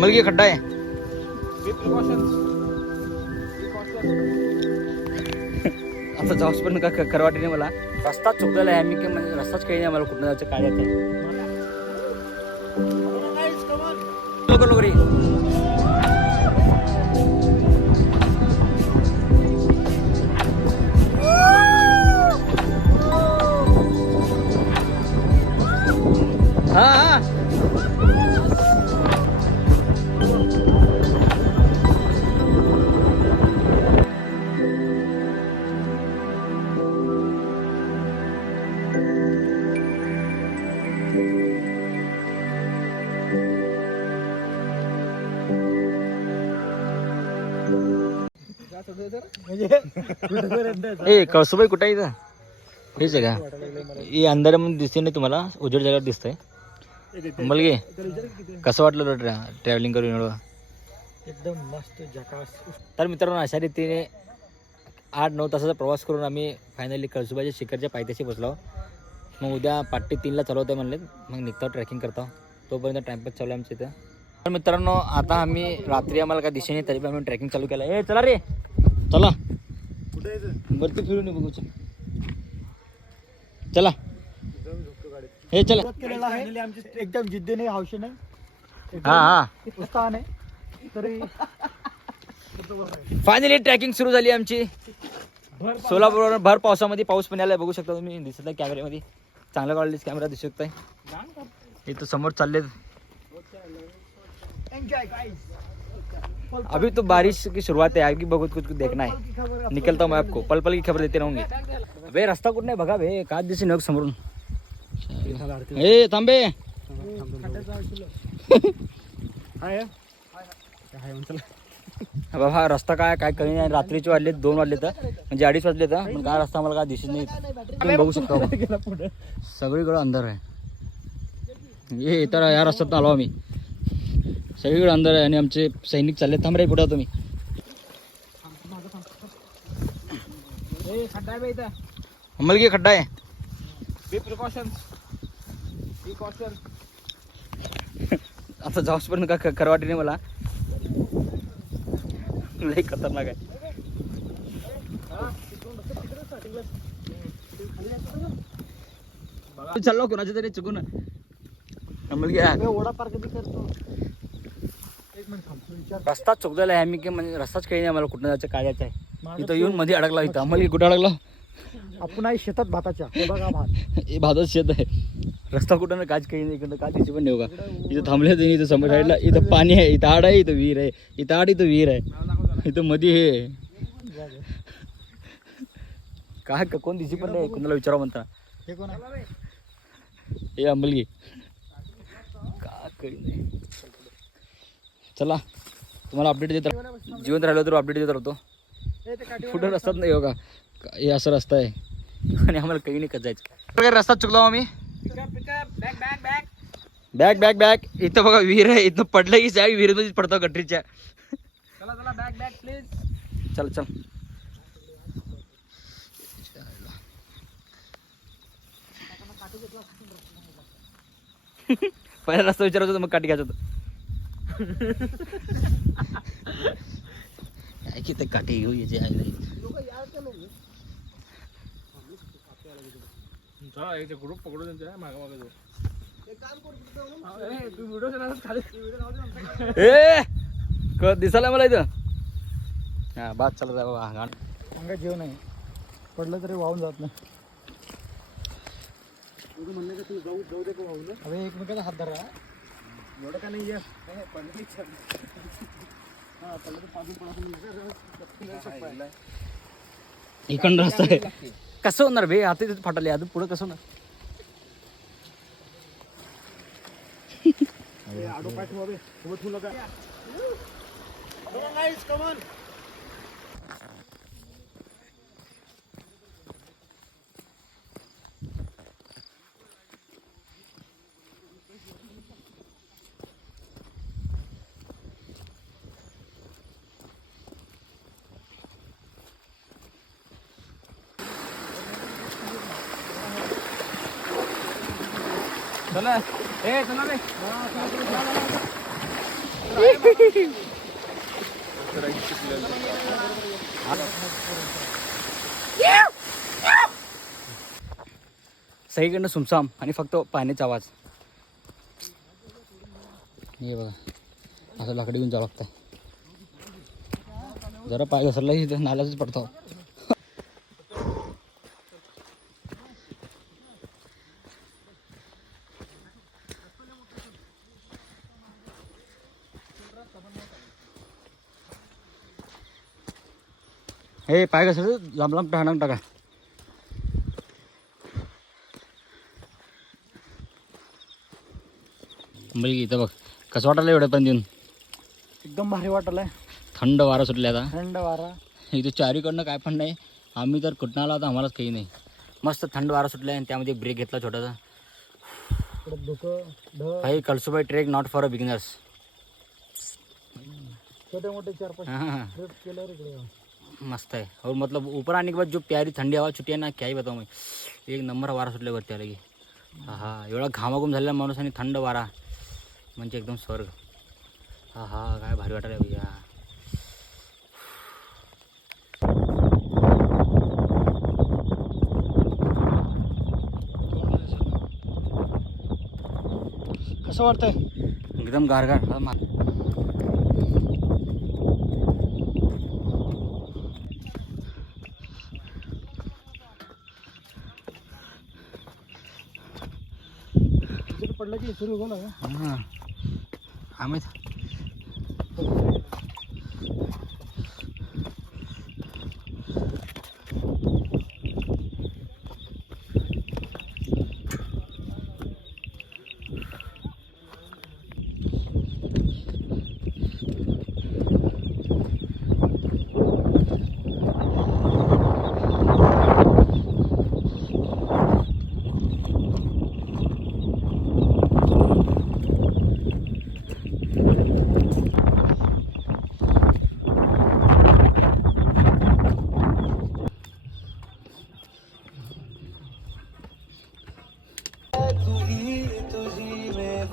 मुलगी खड्डा आहे. आता जाऊस पण का खरं वाटत नाही मला. रस्ता चुकलेला आहे. मी की म्हणजे रस्ताच काही नाही मला कुठं जायचं काय जायचं? लवकर लवकर ये. हा हा. ए कळसुबाई कुठे आहे इथं? हेच आहे का? हे अंधारामध्ये दिसते नाही तुम्हाला? उजेड जगात दिसतंय. मुलगी कसं वाटलं ट्रॅव्हलिंग करून एवढं? एकदम मस्त जकास तर मित्रांनो अशा रीतीने आठ नऊ तासाचा प्रवास करून आम्ही फायनली कळसुबाच्या शिखरच्या पायथ्याशी बसलो मग उद्या पाठी तीनला चालवत आहे म्हणले मग निघतो ट्रेकिंग करतो. तोपर्यंत टाइमपास चालू आहे आमच्या इथं. तर मित्रांनो आता आम्ही रात्री आम्हाला काय दिशेने तरी पण आम्ही ट्रेकिंग चालू केलं ए चला रे. चला. वरती फिरून बघू चल. चला. हे चला. केलेला आहे. आमची एकदम जिद्दीने हौशीने हा हा. तरी फायनली ट्रॅकिंग सुरू झाली आमची. सोलापूर भर पावसामध्ये पाऊस पण आलाय बघू शकता तुम्ही. दिसत आहे कॅमेऱ्यामध्ये चांगला क्वालिटीच कॅमेरा दिसू शकताय. इथं समोर चालले एन्जॉय अभी तो बारिश की शुरुआत है, आगे बहुत कुछ कुछ देखना है। निकलता हूँ मैं आपको पल पल की खबर देते रहूँगे। अबे रस्ता कुठं नाही बघा बे काय दिसे नग समोरून ए, थांबे। बाबा रस्ता काय काय कळी नाही, रात्रीचे वाजले, दोन वाजले तर, म्हणजे अडीच वाजले तर, पण काय रस्ता मला काय दिसत नाही तुम्ही बघू शकता. सगळीकडे अंधार आहे. ये तर या रस्त्यात आलो आम्ही. सगळीकडे अंधार आहे आणि आमचे सैनिक चालले. थांब रे पुढे तुम्ही. खड्डा आहे खड्डा आहे? बी प्रिकॉशन प्रिकॉशन आता जाऊस पण का खरं वाटत नाही मला. लई खतरनाक आहे. चाललो कोणाच्या तरी चुकून. मुलगी आहे. ओढा पार कधी करतो? एक मिनिट थांब विचार रस्ता चुकलेला आहे मी की म्हणजे रस्ताच काही नाही मला कुठं जायचं काय जायचं आहे. इथं येऊन मध्ये अडकला इथं. मुलगी कुठं अडकला? आपण आहे शेतात भाताच्या. हे बघा भात. हे भातच शेत आहे. रस्ता कुठं ना काच काही नाही. इकडं काय दिशी पण नाही का इथं थांबले तुम्ही इथं समोर साईडला. इथं पाणी आहे इथं आड आहे इथं विहीर आहे. इथं आड इथं विहीर आहे. इथं मध्ये हे. काय का- कोण दिशी पण नाही. कोणाला विचारा म्हणता. हे कोण हे अंमलगी का कळी नाही चला तुम्हाला अपडेट देत जिवंत राहिलो तर अपडेट देत राहतो. ते काठी रस्ताच नाही हो का हे असं रस्ता आहे. आणि आम्हाला काही नाही कसं जायचं. रस्ता चुकलो आम्ही? Pickup pickup back back back bag bag bag इथं बघा विहीर आहे. इथं पडलं की सॅग विहिरीमध्येच पडतो गटरीच्या. चला चला. बॅक बॅक प्लीज चल चल पहिला रस्ता विचारत होता मग काठी घ्यायचं काय की ते काठी घेऊ याचे आईला. ग्रुप पकडून त्यांच्या मागे मागे जाऊ ए दिसायला मला इथं हा बात चालत आहे बाबा गाणं अंगात जेवण आहे पडलं तरी वाहून जात नाही। म्हणलं का तू जाऊ जाऊ दे का वाहून अरे एकमेकाचा हात धरा एवढं का नाही इकडं रस्ता आहे. कसं होणार बे? आता तिथे फाटले. आता पुढं कसं होणार? आडो पाय ठेवा बे. ठेवू नका. कमन चला. ए चला बे सगळीकडनं सुमसाम आणि फक्त पाण्याचा आवाज. हे बघा. असं लाकडी घेऊन जावं लागतंय. जरा पाय घसरला की पडतो. हे पाय घसरलं लांब लांब टहाणं टाका. मुलगी इथं बघ कसं वाटायला एवढं पण देऊन? एकदम भारी वाटलंय थंड वारा सुटले आता. थंड वारा. इथे चारीकडनं काय पण नाही. आम्ही तर कुठं आला तर आम्हालाच काही नाही. मस्त थंड वारा सुटला आणि त्यामध्ये ब्रेक घेतला छोटासा. भाई Kalsubai trek not for a beginners छोटे मोठे चार पाच हाँ मस्त है और मतलब ऊपर आने के बाद जो प्यारी ठंडी हवा छुट्टी है ना क्या ही बताऊँ मैं। एक नंबर वारा सुटल्यावरती आलं की। हा एवढा घामाघूम झालेला माणूस आणि थंड वारा. म्हणजे एकदम स्वर्ग. हा हा काय भारी वाटायला भैया. कसं वाटतंय? एकदम गारगार हा, मा- तिकडे पडलं की सुरू हो. ना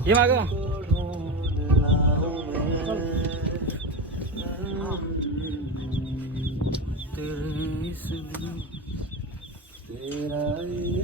हा. ये माग. तेरा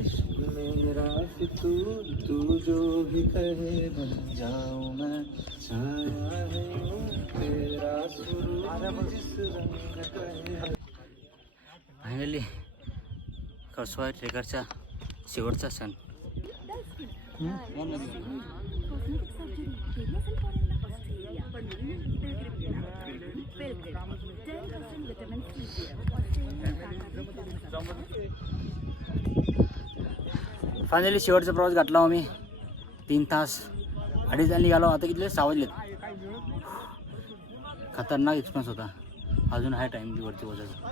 इश्क मेरा फितूर तू जो भी कहे बन जाऊं मैं। छाया है यूं तेरा सुरूर जिस रंग कहे। फायनली कसवा ट्रेकरचा शेवटचा सण. फायनली शेवटचा प्रवास घातला आम्ही. तीन तास अडीच तास निघालो. आता किती सावजलेत? खतरनाक एक्सपिरियन्स होता. अजून आहे टाईम वरती वजायचा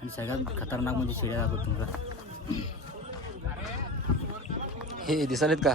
आणि सगळ्यात खतरनाक म्हणजे शिड्या दाखवत तुमचा. हे दिसालेत का?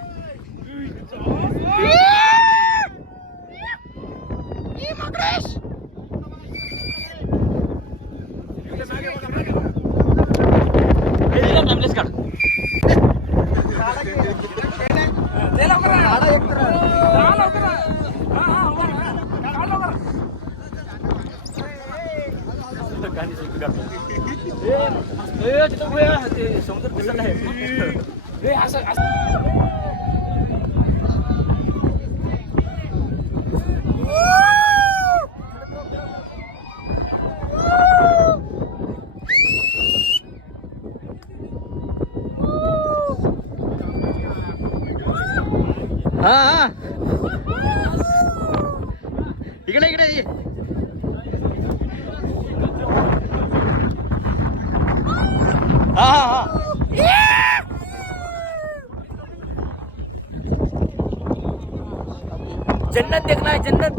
जन्नत देखना है जन्नत।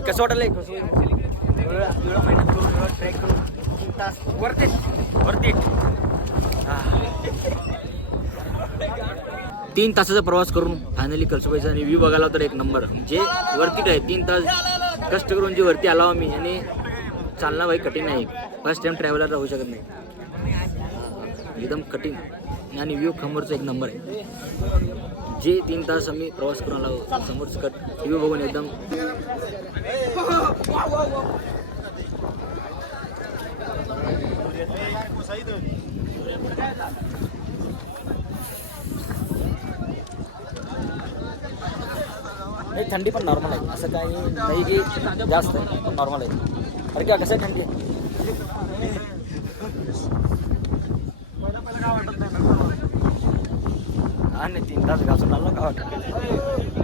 कसं वाटलंय कसं एवढा एवढा मेहनत करून एवढा ट्रॅक करून. तीन तास वरती वरती तीन तासाचा प्रवास करून फायनली कळसुबाईचा आणि व्ह्यू बघायला तर एक नंबर जे वरती काय तीन तास कष्ट करून जे वरती आलो आम्ही आणि चालणं भाई कठीण आहे. फर्स्ट टाइम ट्रॅव्हलर राहू शकत नाही. एकदम कठीण. आणि व्ह्यू खंबरचा एक नंबर आहे. जे तीन तास आम्ही प्रवास करून आलो समोरच कट. व्ह्यू बघून एकदम नाही थंडी पण नॉर्मल आहे. असं काही नाही की जास्त आहे नॉर्मल आहे. अरे का कसं आहे थंडी? आणि तीन तास घासून आलो का? वाटत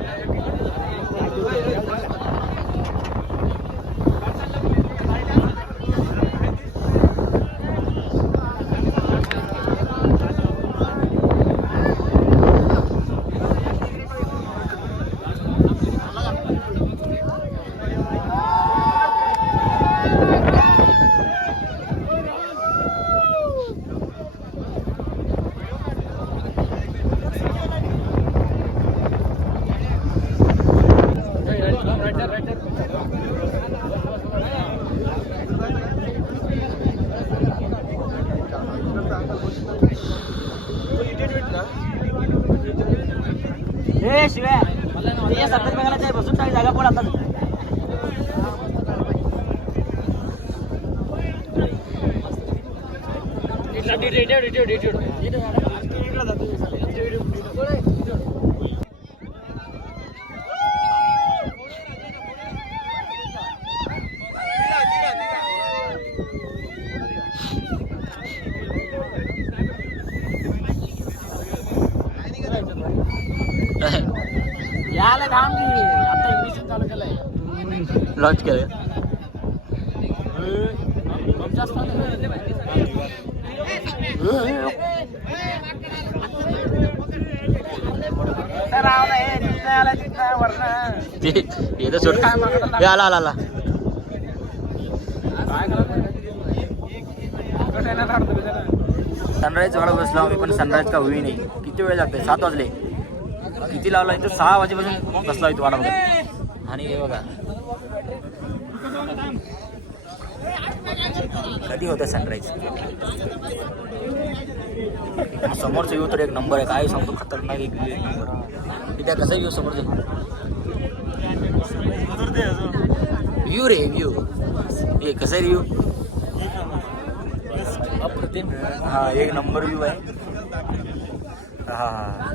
attitude, attitude. ते येतं सोड हे आला आला आला. सनराईज वाढत बसला आम्ही पण सनराईज का होई नाही किती वेळ लागते सात वाजले. किती लावला इथं? सहा वाजेपासून बसला इथं वाडा बघत. आणि हे बघा. कधी होतं सनराईज समोरचं व्ह्यू तर एक नंबर आहे. काय सांगतो खतरनाक एक नंबर. इथे कसं व्ह्यू समोरचं? व्ह्यू रे व्ह्यू हे कसं अप्रतिम. हा एक नंबर व्ह्यू आहे. हा हा.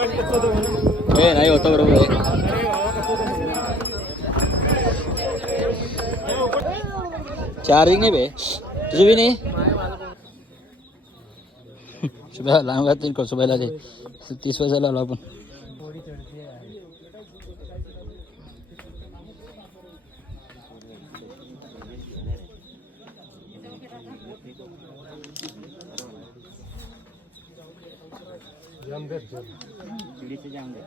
हे नाही होतं बरोबर. आहे चार्जिंग नाही बे. तुझी बी नाही? शुभ्या लांब तीन करतो पहिला ते तीस वर्षाला आलो आपण. आंबे